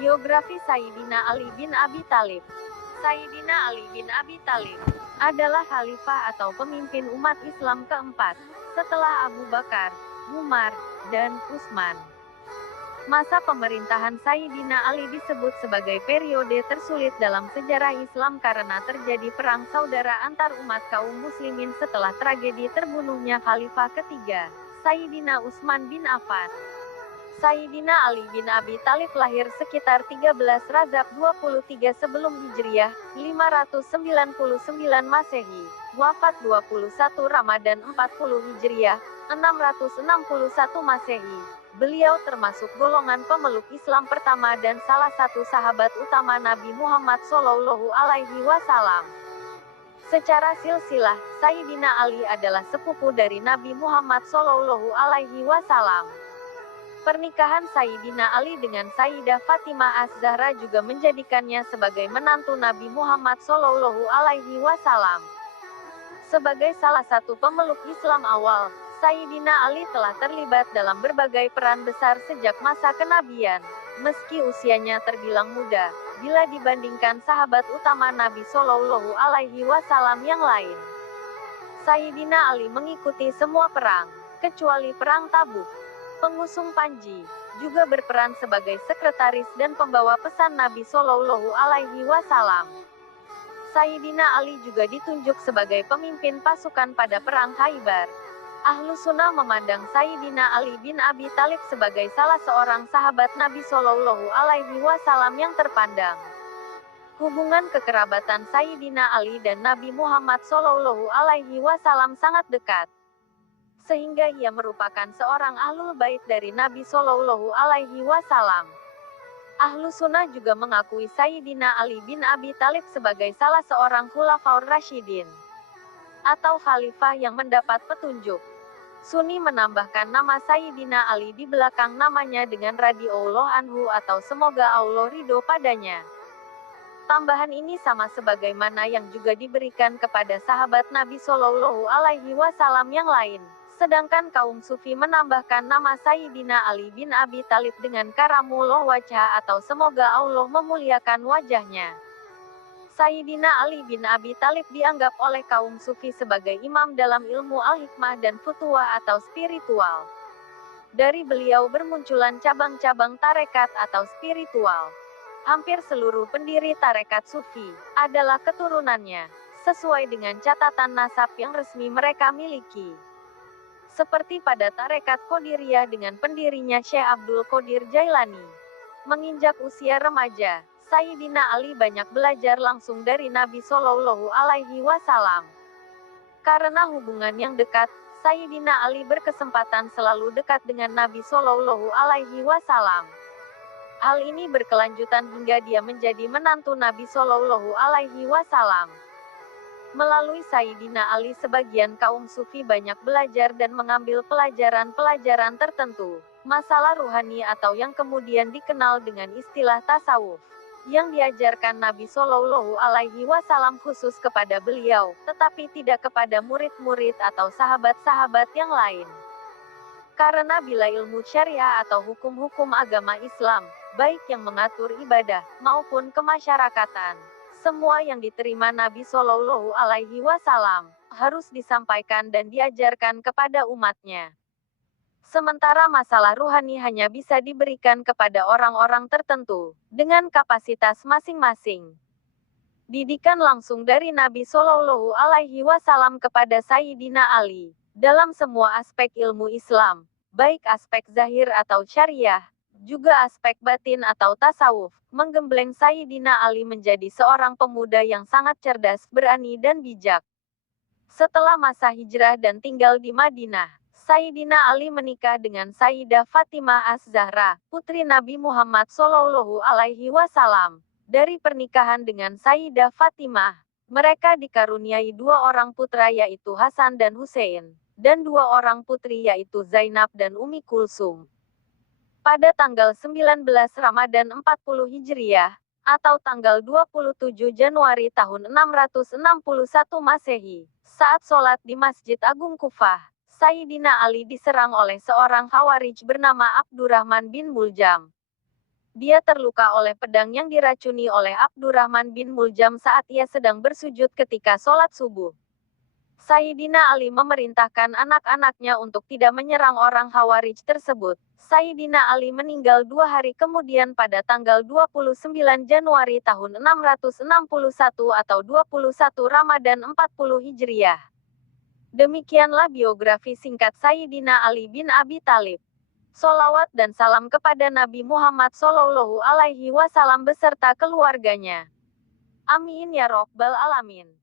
Biografi Sayyidina Ali bin Abi Thalib. Sayyidina Ali bin Abi Thalib adalah khalifah atau pemimpin umat Islam keempat, setelah Abu Bakar, Umar, dan Utsman. Masa pemerintahan Sayyidina Ali disebut sebagai periode tersulit dalam sejarah Islam karena terjadi perang saudara antar umat kaum muslimin setelah tragedi terbunuhnya khalifah ketiga, Sayyidina Utsman bin Affan. Sayyidina Ali bin Abi Thalib lahir sekitar 13 Rajab 23 sebelum Hijriah, 599 Masehi, wafat 21 Ramadan 40 Hijriah, 661 Masehi. Beliau termasuk golongan pemeluk Islam pertama dan salah satu sahabat utama Nabi Muhammad Shallallahu Alaihi Wasallam. Secara silsilah, Sayyidina Ali adalah sepupu dari Nabi Muhammad Shallallahu Alaihi Wasallam. Pernikahan Sayyidina Ali dengan Sayyidah Fatimah Az-Zahra juga menjadikannya sebagai menantu Nabi Muhammad Shallallahu Alaihi Wasallam. Sebagai salah satu pemeluk Islam awal, Sayyidina Ali telah terlibat dalam berbagai peran besar sejak masa kenabian, meski usianya terbilang muda, bila dibandingkan sahabat utama Nabi Shallallahu Alaihi Wasallam yang lain. Sayyidina Ali mengikuti semua perang, kecuali perang Tabuk. Pengusung Panji, juga berperan sebagai sekretaris dan pembawa pesan Nabi Shallallahu Alaihi Wasallam. Sayyidina Ali juga ditunjuk sebagai pemimpin pasukan pada perang Khaybar. Ahlus Sunnah memandang Sayyidina Ali bin Abi Thalib sebagai salah seorang sahabat Nabi Shallallahu Alaihi Wasallam yang terpandang. Hubungan kekerabatan Sayyidina Ali dan Nabi Muhammad Shallallahu Alaihi Wasallam sangat dekat, sehingga ia merupakan seorang ahlul bait dari Nabi Shallallahu Alaihi Wasallam. Ahlus Sunnah juga mengakui Sayyidina Ali bin Abi Thalib sebagai salah seorang Khulafaur Rasyidin, atau khalifah yang mendapat petunjuk. Sunni menambahkan nama Sayyidina Ali di belakang namanya dengan radhiyallahu anhu atau semoga Allah ridho padanya. Tambahan ini sama sebagaimana yang juga diberikan kepada sahabat Nabi Shallallahu Alaihi Wasallam yang lain. Sedangkan kaum Sufi menambahkan nama Sayyidina Ali bin Abi Thalib dengan karamullah wajah atau semoga Allah memuliakan wajahnya. Sayyidina Ali bin Abi Thalib dianggap oleh kaum Sufi sebagai imam dalam ilmu al-hikmah dan futuwah atau spiritual. Dari beliau bermunculan cabang-cabang tarekat atau spiritual. Hampir seluruh pendiri tarekat Sufi adalah keturunannya, sesuai dengan catatan nasab yang resmi mereka miliki. Seperti pada tarekat Qadiriyah dengan pendirinya Syekh Abdul Qadir Jailani. Menginjak usia remaja, Sayyidina Ali banyak belajar langsung dari Nabi Shallallahu Alaihi Wasallam. Karena hubungan yang dekat, Sayyidina Ali berkesempatan selalu dekat dengan Nabi Shallallahu Alaihi Wasallam. Hal ini berkelanjutan hingga dia menjadi menantu Nabi Shallallahu Alaihi Wasallam. Melalui Sayyidina Ali sebagian kaum Sufi banyak belajar dan mengambil pelajaran-pelajaran tertentu, masalah ruhani atau yang kemudian dikenal dengan istilah tasawuf, yang diajarkan Nabi Shallallahu Alaihi Wasallam khusus kepada beliau, tetapi tidak kepada murid-murid atau sahabat-sahabat yang lain. Karena bila ilmu syariah atau hukum-hukum agama Islam, baik yang mengatur ibadah maupun kemasyarakatan, semua yang diterima Nabi Shallallahu Alaihi Wasallam harus disampaikan dan diajarkan kepada umatnya. Sementara masalah ruhani hanya bisa diberikan kepada orang-orang tertentu, dengan kapasitas masing-masing. Didikan langsung dari Nabi Shallallahu Alaihi Wasallam kepada Sayyidina Ali, dalam semua aspek ilmu Islam, baik aspek zahir atau syariah, juga aspek batin atau tasawuf, menggembleng Sayyidina Ali menjadi seorang pemuda yang sangat cerdas, berani dan bijak. Setelah masa hijrah dan tinggal di Madinah, Sayyidina Ali menikah dengan Sayyidah Fatimah Az-Zahra, putri Nabi Muhammad Shallallahu Alaihi Wasallam. Dari pernikahan dengan Sayyidah Fatimah, mereka dikaruniai dua orang putra yaitu Hasan dan Hussein, dan dua orang putri yaitu Zainab dan Umi Kulsum. Pada tanggal 19 Ramadan 40 Hijriah, atau tanggal 27 Januari tahun 661 Masehi, saat sholat di Masjid Agung Kufah, Sayyidina Ali diserang oleh seorang Khawarij bernama Abdurrahman bin Muljam. Dia terluka oleh pedang yang diracuni oleh Abdurrahman bin Muljam saat ia sedang bersujud ketika sholat subuh. Sayyidina Ali memerintahkan anak-anaknya untuk tidak menyerang orang Khawarij tersebut. Sayyidina Ali meninggal 2 hari kemudian pada tanggal 29 Januari tahun 661 atau 21 Ramadan 40 Hijriah. Demikianlah biografi singkat Sayyidina Ali bin Abi Thalib. Sholawat dan salam kepada Nabi Muhammad SAW beserta keluarganya. Amin ya Rabbal Alamin.